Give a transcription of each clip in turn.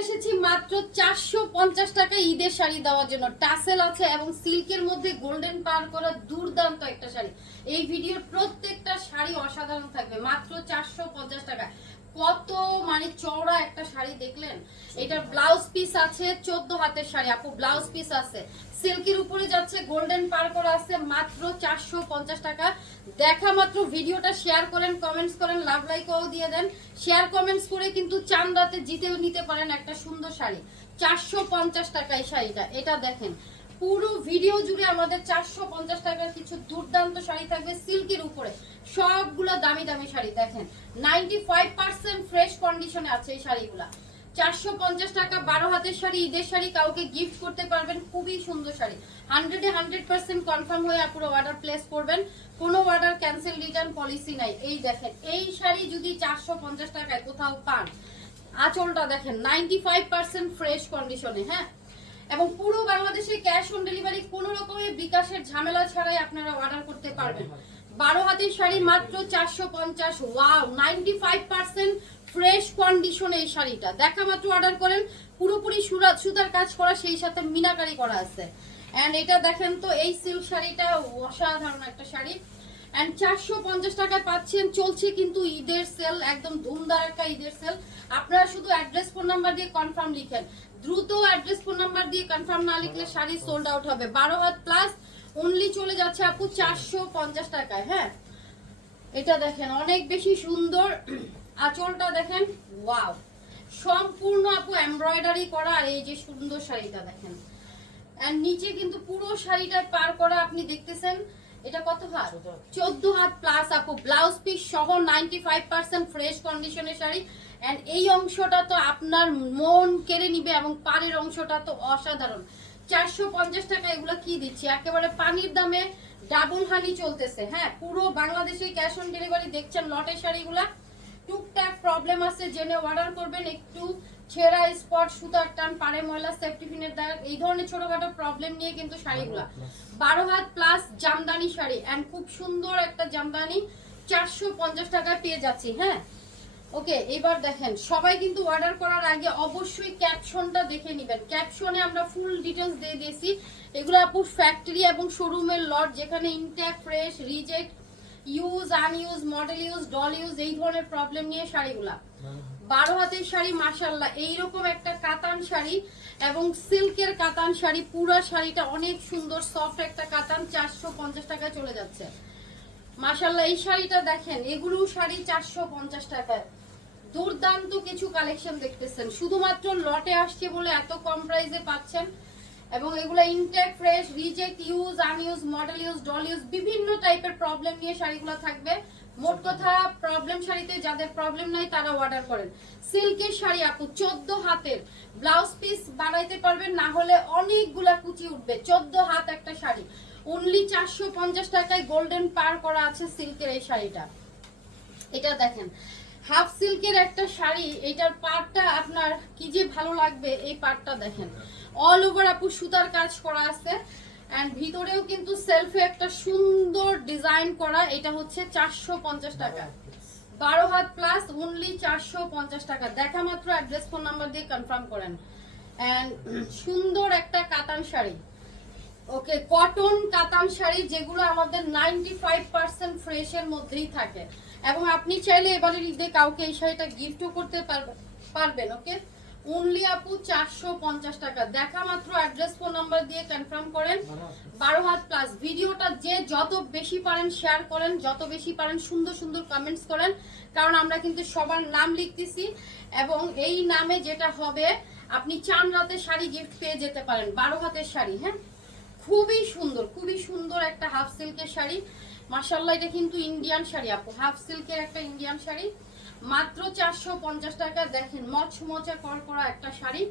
এসেছি মাত্র 450 টাকা ঈদের শাড়ি দেওয়ার জন্য। টাসেল আছে এবং সিল্কের মধ্যে গোল্ডেন পার করা দুর্দান্ত একটা শাড়ি। এই ভিডিওর প্রত্যেকটা শাড়ি অসাধারণ থাকবে মাত্র 450 টাকা। কত মানে চওড়া একটা শাড়ি দেখলেন। এটার ব্লাউজ পিস আছে 14 হাতের শাড়ি আপু, ব্লাউজ পিস আছে সিল্কের উপরে যাচ্ছে, গোল্ডেন পার করা আছে মাত্র 450 টাকা। দেখা মাত্র ভিডিওটা শেয়ার করেন, কমেন্টস করেন, লাভ লাইকও দিয়ে দেন। শেয়ার কমেন্টস করে কিন্তু চান রাতে জিতেও নিতে পারেন একটা সুন্দর শাড়ি। 450 টাকা এই শাড়িটা। এটা দেখেন পুরো ভিডিও জুড়ে আমাদের 450 টাকার কিছু দুর্দান্ত শাড়ি থাকবে সিল্কের উপরে। সবগুলো দামি দামি শাড়ি দেখেন, 95% ফ্রেশ কন্ডিশনে আছে এই শাড়িগুলা। 450 টাকা 12 হাতের শাড়ি, ঈদের শাড়ি, কাউকে গিফট করতে পারবেন। খুবই সুন্দর শাড়ি। 100% কনফার্ম হয়ে পুরো অর্ডার প্লেস করবেন। কোনো অর্ডার ক্যান্সেল রিটার্ন পলিসি নাই। এই দেখেন এই শাড়ি যদি 450 টাকায় কোথাও পান, আঁচলটা দেখেন 95% ফ্রেশ কন্ডিশনে, হ্যাঁ। এবং পুরো বাংলাদেশে ক্যাশ অন ডেলিভারি, কোনো রকমের বিকাশের ঝামেলা ছাড়াই আপনারা অর্ডার করতে পারবেন। 12 হাতের শাড়ি মাত্র 450। ওয়াও, 95% ফ্রেশ কন্ডিশনে এই শাড়িটা। দেখা মাত্র অর্ডার করেন। পুরোপুরি সুতার কাজ করা, সেই সাথে মিনাকারি করা আছে। এন্ড এটা দেখেন তো, এই সিল্ক শাড়িটা অসাধারণ একটা শাড়ি। এন্ড 450 টাকায় পাচ্ছেন। চলছে কিন্তু ঈদের সেল, একদম ধুমধারাক্কা ঈদের সেল। আপনারা শুধু অ্যাড্রেস ফোন নাম্বার দিয়ে কনফার্ম লিখেন। দ্রুত অ্যাড্রেস ফোন নাম্বার দিয়ে কনফার্ম না লিখলে শাড়ি সোল্ড আউট হবে। 12 হাত প্লাস অনলি চলে যাচ্ছে আপু 450 টাকায়, হ্যাঁ। এটা দেখেন অনেক বেশি সুন্দর। আঁচলটা দেখেন, ওয়াও, সম্পূর্ণ আপু এমব্রয়ডারি করা। আর এই যে সুন্দর শাড়িটা দেখেন, আর নিচে কিন্তু পুরো শাড়িটা পার করা। আপনি দেখতেছেন এটা কত হাত? 14 হাত প্লাস আপু, ব্লাউজ পিস সহ 95% ফ্রেশ কন্ডিশনের শাড়ি। এন্ড এই অংশটা তো আপনার মন কেড়ে নিবে, এবং পাড়ের অংশটা তো অসাধারণ। 450 টাকা এগুলো কি দিচ্ছি, একেবারে পানির দামে ডাবল হানি চলতেছে, হ্যাঁ। পুরো বাংলাদেশে ক্যাশ অন ডেলিভারি দেখছেন। লটের শাড়িগুলা টুকটাক প্রবলেম আছে, জেনে অর্ডার করবেন। একটু ছেঁড়া স্পট, সুতার টান, পাড়ে ময়লা, সেফটি পিনের দাগ, এই ধরনের ছোটখাটো প্রবলেম নিয়ে কিন্তু শাড়িগুলা। 12 had plus Jamdani sari, and খুব সুন্দর একটা জামদানি 450 টাকায় পেয়ে যাচ্ছি, হ্যাঁ। ওকে, এবার দেখেন সবাই কিন্তু অর্ডার করার আগে অবশ্যই ক্যাপশনটা দেখে নেবেন। ক্যাপশনে আমরা ফুল ডিটেলস দিয়ে দিয়েছি। এগুলো আপু ফ্যাক্টরি এবং শোরুমের লট, যেখানে intact, fresh, reject, use, unuse, model use, dull use, এই ধরনের প্রবলেম নিয়ে শাড়িগুলা। 12 হাতের শাড়ি মাশাআল্লাহ, এইরকম একটা কাতান শাড়ি এবং সিল্কের কাতান শাড়ি। পুরো শাড়িটা অনেক সুন্দর সফট একটা কাতান। 450 টাকায় চলে যাচ্ছে মাশাআল্লাহ। এই শাড়িটা দেখেন, এগুলো শাড়ি 450 টাকায়। দুর্দান্ত কিছু কালেকশন দেখতেছেন, শুধুমাত্র লটে আসছে বলে এত কম প্রাইসে পাচ্ছেন। এবং এগুলো intact, fresh, reject, use, unuse, model use, dull use, বিভিন্ন টাইপের প্রবলেম নিয়ে শাড়িগুলো থাকবে। মোট কথা প্রবলেম শাড়িতে যাদের প্রবলেম নাই তারা অর্ডার করেন। সিল্কের শাড়ি আপু 14 হাতের, ব্লাউজ পিস বানাইতে পারবেন, না হলে অনেকগুলা কুচি উঠবে। 14 হাত একটা শাড়ি, অনলি 450 টাকায় গোল্ডেন পার করা আছে সিল্কের এই শাড়িটা। এটা দেখেন হাফ সিল্কের একটা শাড়ি, এটার পাড়টা আপনার কি যে ভালো লাগবে। এই পাড়টা দেখেন অল ওভার আপু সুতার কাজ করা আছে। এন্ড ভিতরেও কিন্তু সেলফে একটা সুন্দর ডিজাইন করা। এটা হচ্ছে 450 টাকা। 12 হাত প্লাস অনলি 450 টাকা। দেখা মাত্র অ্যাড্রেস ফোন নাম্বার দিয়ে কনফার্ম করেন। এন্ড সুন্দর একটা কাতান শাড়ি, ওকে, কটন কাতান শাড়ি, যেগুলো আমাদের 95% ফ্রেশের মধ্যেই থাকে। এবং আপনি চাইলে এবারে ঈদে কাউকে এই শাড়িটা গিফটও করতে পারবেন, ওকে। অনলি আপু 450 টাকা। দেখা মাত্র অ্যাড্রেস ফোন নাম্বার দিয়ে কনফার্ম করেন। 12 হাত প্লাস। ভিডিওটা যে যত বেশি পারেন শেয়ার করেন, যত বেশি পারেন সুন্দর সুন্দর কমেন্টস করেন, কারণ আমরা কিন্তু সবার নাম লিখতেছি। এবং এই নামে যেটা হবে, আপনি চান রাতে শাড়ি গিফট পেয়ে যেতে পারেন। 12 হাতের শাড়ি, হ্যাঁ, খুবই সুন্দর, খুবই সুন্দর একটা হাফ সিল্কের শাড়ি মাশাআল্লাহ। এটা কিন্তু ইন্ডিয়ান শাড়ি আপু, হাফ সিল্কের একটা ইন্ডিয়ান শাড়ি, মাত্র 450 টাকা। দেখেন মচমচে করা একটা শাড়ি,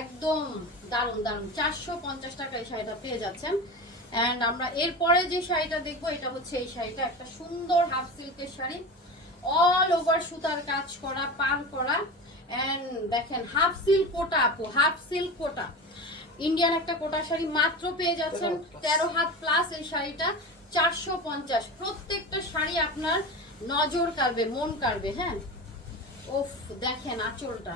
একদম দারুন দারুন। 450 টাকা এই শাড়িটা পেয়ে যাচ্ছেন। এন্ড আমরা এরপরে যে শাড়িটা দেখবো, এটা হচ্ছে এই শাড়িটা, একটা সুন্দর হাফ সিল্কের শাড়ি, অল ওভার সুতার কাজ করা, পান করা। এন্ড দেখেন হাফ সিল্ক কোটা আপু, হাফ সিল্ক কোটা, ইন্ডিয়ান একটা কোটা শাড়ি মাত্র পেয়ে যাচ্ছেন 13 হাত প্লাস। এই শাড়িটা 450। প্রত্যেকটা শাড়ি আপনার নজর কাড়বে, মন কাড়বে, হ্যাঁ। ওফ দেখেন আঁচলটা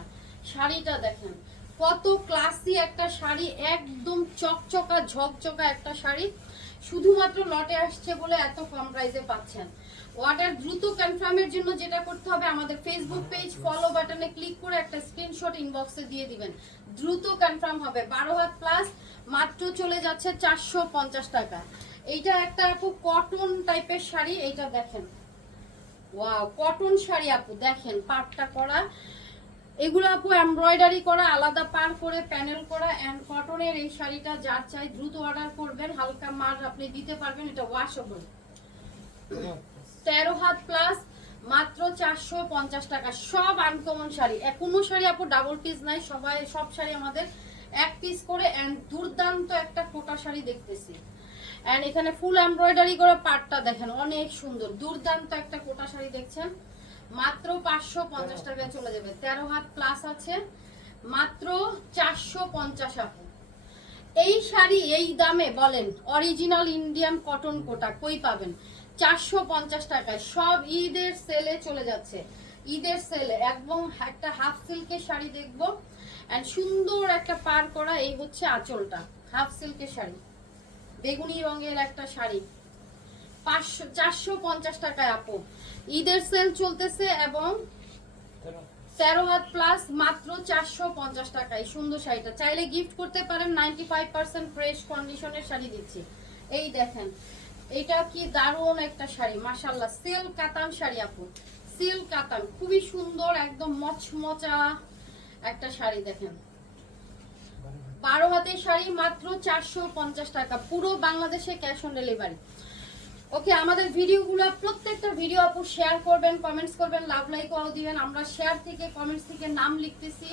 শাড়িটা দেখেন কত ক্লাসি একটা শাড়ি, একদম চকচকা ঝকঝকা একটা শাড়ি। শুধুমাত্র লটে আসছে বলে এত কম প্রাইসে পাচ্ছেন। অর্ডার দ্রুত কনফার্মের জন্য যেটা করতে হবে, আমাদের ফেসবুক পেজ ফলো বাটনে ক্লিক করে একটা স্ক্রিনশট ইনবক্সে দিয়ে দিবেন, দ্রুত কনফার্ম হবে। 12 হাত প্লাস, মাত্র চলে যাচ্ছে 450 টাকা। এইটা একটা আপু কটন টাইপের শাড়ি, এইটা দেখেন ওয়াও কটন শাড়ি আপু, দেখেন পাড়টা করা, এগুলো আপু এমব্রয়ডারি করা, আলাদা পার করে প্যানেল করা, এন্ড কটনের এই শাড়িটা যার চাই দ্রুত অর্ডার করবেন, হালকা মার আপনি দিতে পারবেন, এটা ওয়াশেবল। 13 হাত প্লাস, মাত্র 450 টাকা। সব আনকমন শাড়ি, কোনো শাড়ি আপু ডাবল পিস নাই, সব শাড়ি আমাদের এক পিস করে, এন্ড দুর্দান্ত একটা কোটা শাড়ি দেখতেছি। এন্ড এখানে ফুল এমব্রয়ডারি করা পাটটা দেখেন অনেক সুন্দর, দুর্দান্ত একটা কোটা শাড়ি দেখছেন, মাত্র 550 টাকায় চলে যাবে। 13 হাত প্লাস আছে, মাত্র 450 আপু। এই শাড়ি এই দামে বলেন অরিজিনাল ইন্ডিয়ান কটন কোটা কই পাবেন? 450 টাকায়। সব ঈদের সেলে চলে যাচ্ছে, ঈদের সেলে। একদম একটা হাফ সিল্কের শাড়ি দেখবো, এন্ড সুন্দর একটা পার করা, এই হচ্ছে আঁচলটা, হাফ সিল্কের শাড়ি, বেগুনি রঙের একটা শাড়ি, 450 টাকায় আপু। ঈদের সেল চলতেছে এবং 13 হাত প্লাস, মাত্র 450 টাকায় সুন্দর শাড়িটা। চাইলে গিফট করতে পারেন, 95% ফ্রেশ কন্ডিশনের শাড়ি দিচ্ছি। এই দেখেন এটা কি দারুণ একটা শাড়ি, মাশাআল্লাহ, সিল্ক কাতান শাড়ি আপু, সিল্ক কাতান, খুবই সুন্দর, একদম মচমচা একটা শাড়ি দেখেন। 12 হাতের শাড়ি, মাত্র 450 টাকা, পুরো বাংলাদেশে ক্যাশ অন ডেলিভারি। ওকে, আমাদের ভিডিওগুলো প্রত্যেকটা ভিডিও আপু শেয়ার করবেন, কমেন্টস করবেন, লাভ লাইকও দিবেন। আমরা শেয়ার থেকে কমেন্টস থেকে নাম লিখতেছি,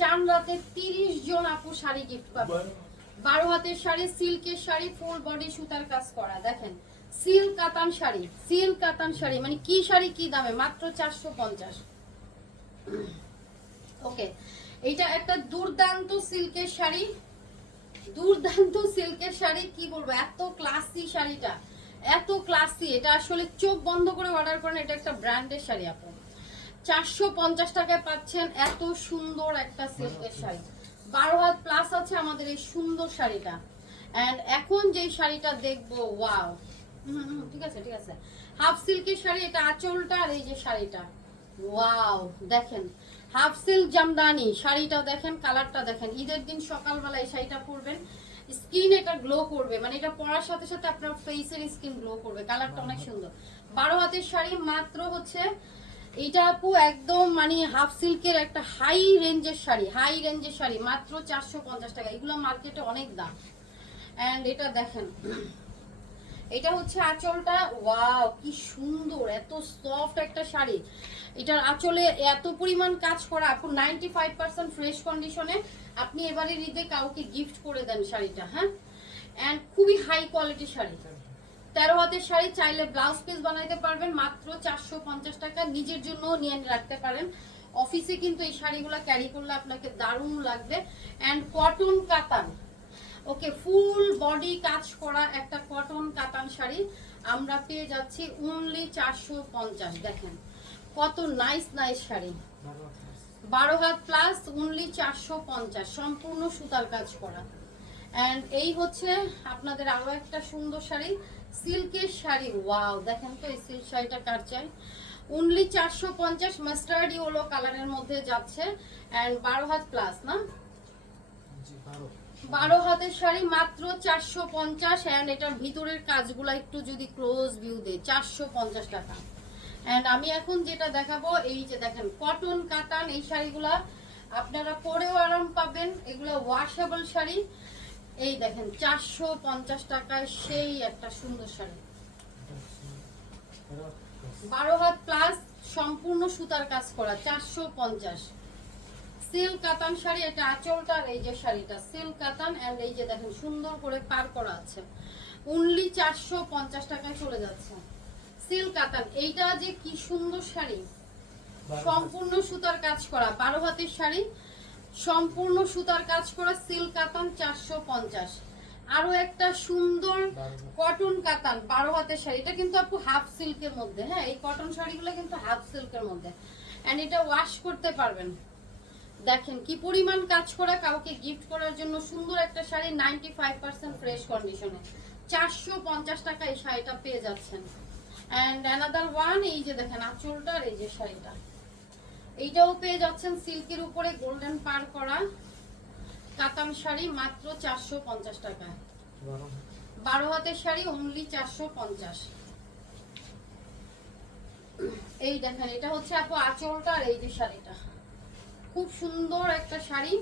4 রাতে 30 জন আপু শাড়ি গিফট পাবেন। 12 হাতের শাড়ি, সিল্কের শাড়ি, ফুল বডি সুতার কাজ করা, দেখেন সিল্ক কাতান শাড়ি, সিল্ক কাতান শাড়ি, মানে কি শাড়ি কি দামে, মাত্র 450। ওকে, এইটা একটা দুর্দান্ত সিল্কের শাড়ি, দুর্দান্ত সিল্কের শাড়ি, কি বলবো এত ক্লাসি শাড়িটা, এত ক্লাসি। এটা আসলে চোখ বন্ধ করে অর্ডার করেন, এটা একটা ব্র্যান্ডের শাড়ি আপু। 450 টাকায় পাচ্ছেন এত সুন্দর একটা সিল্কের শাড়ি। 12 হাত প্লাস আছে আমাদের এই সুন্দর শাড়িটা। এন্ড এখন যে শাড়িটা দেখবো, ওয়াও, ঠিক আছে ঠিক আছে, হাফ সিল্কের শাড়ি, এটা আঁচলটা, আর এই যে শাড়িটা, ওয়াও দেখেন, হাফ সিল্ক জামদানি শাড়িটা দেখেন, কালারটা দেখেন। ঈদের দিন সকালবেলা এই শাড়িটা পরবেন, স্কিন এটা গ্লো করবে, মানে এটা পরার সাথে সাথে আপনার ফেসের স্কিন গ্লো করবে, কালারটা অনেক সুন্দর। 12 হাতের শাড়ি, মাত্র হচ্ছে এটা আপু একদম মানে হাফ সিল্কের একটা হাই রেঞ্জের শাড়ি, হাই রেঞ্জের শাড়ি, মাত্র 450 টাকা। এগুলো মার্কেটে অনেক দাম। এন্ড এটা দেখেন, এটা হচ্ছে আঁচলটা, ওয়াও কি সুন্দর, এত সফট একটা শাড়ি। এটার আঁচলে এত পরিমাণ কাজ করা আপু, 95% ফ্রেশ কন্ডিশনে। আপনি এবারে ঈদে কাউকে গিফট করে দেন শাড়িটা, হ্যাঁ। এন্ড খুবই হাই কোয়ালিটি শাড়ি, 13 হাতের শাড়ি, চাইলে ব্লাউজ পিস বানাইতে পারবেন, মাত্র 450 টাকা। নিজের জন্য নিয়ে রাখতে পারেন, অফিসে কিন্তু এই শাড়িগুলো ক্যারি করলে আপনাকে দারুণ লাগবে। এন্ড কটন কাতান, ওকে, ফুল বডি কাজ করা একটা কটন কাতান শাড়ি আমরা পেয়ে যাচ্ছি অনলি 450। দেখেন কত nice nice sari, 12 had plus, only 450, সম্পূর্ণ সুতার কাজ করা। এন্ড এই হচ্ছে আপনাদের আরো একটা সুন্দর শাড়ি, সিল্কের শাড়ি, ওয়াও দেখেন তো এই সিল্ক শাড়িটা কার চাই, অনলি 450, মাস্টার্ড ইয়েলো কালারের মধ্যে যাচ্ছে। এন্ড 12 হাত প্লাস না, 12 হাতের শাড়ি, মাত্র 450। এন্ড এটার ভিতরের কাজগুলা একটু যদি ক্লোজ ভিউ দেয়, 450 টাকা। এন্ড আমি এখন যেটা দেখাবো, এই যে দেখেন কটন কাতান, এই শাড়িগুলা আপনারা পরেও আরাম পাবেন, এগুলো ওয়াশেবল শাড়ি। এই দেখেন 450 টাকায় সেই একটা সুন্দর শাড়ি, 12 হাত প্লাস, সম্পূর্ণ সুতার কাজ করা, 450। সিল্ক কাতান শাড়ি, এটা আঁচলটা, আর এই যে শাড়িটা সিল্ক কাতান। এন্ড এই যে দেখেন সুন্দর করে পার করা আছে, অনলি 450 টাকায় চলে যাচ্ছে সিল্ক কাতান। এইটা যে কি সুন্দর শাড়ি, সম্পূর্ণ সুতার কাজ করা, 12 হাতের শাড়ি, সম্পূর্ণ সুতার কাজ করা, সিল্ক কাতান, 450। আরো একটা সুন্দর কটন কাতান 12 হাতের শাড়ি, এটা কিন্তু আপু হাফ সিল্কের মধ্যে, হ্যাঁ এই কটন শাড়িগুলো কিন্তু হাফ সিল্কের মধ্যে। এন্ড এটা ওয়াশ করতে পারবেন, দেখেন কি পরিমাণ কাজ করা, কাউকে গিফট করার জন্য সুন্দর একটা শাড়ি 95% ফ্রেশ কন্ডিশনে 450 টাকা এই শাড়িটা পেয়ে যাচ্ছেন। অ্যান্ড অ্যানাদার ওয়ান, এই যে দেখেন আঁচলটার এই যে শাড়িটা, এইটাও পেয়ে যাচ্ছেন সিল্কের উপরে গোল্ডেন পার করা কাতান শাড়ি মাত্র 450 টাকায়। 12 হাতের শাড়ি অনলি 450। এই দেখেন এটা হচ্ছে আপু আঁচলটা, আর এই যে শাড়িটা খুব সুন্দর একটা শাড়ি,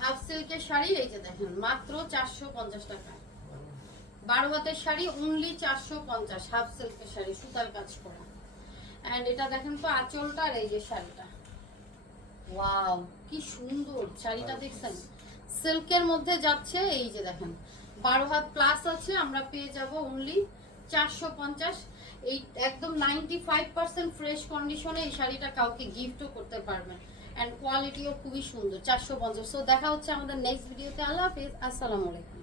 হাফ সিল্কের শাড়ি, এই যে দেখেন মাত্র 450 টাকা। 12 হাতের শাড়ি অনলি 450, হাফ সিল্কের শাড়ি সুতার কাজ করা। এন্ড এটা দেখেন তো আঁচলটা, আর এই যে শাড়িটা, ওয়াও কি সুন্দর শাড়িটা দেখছেন, সিল্কের মধ্যে যাচ্ছে। এই যে দেখেন 12 হাত প্লাস আছে, আমরা পেয়ে যাব অনলি 450। এই একদম 95% ফ্রেশ কন্ডিশনে এই শাড়িটা কাউকে গিফটও করতে পারবেন, এন্ড কোয়ালিটিও খুবই সুন্দর। 450। সো দেখা হচ্ছে আমাদের নেক্সট ভিডিওতে। আল্লাহ হাফেজ, আসসালামু আলাইকুম।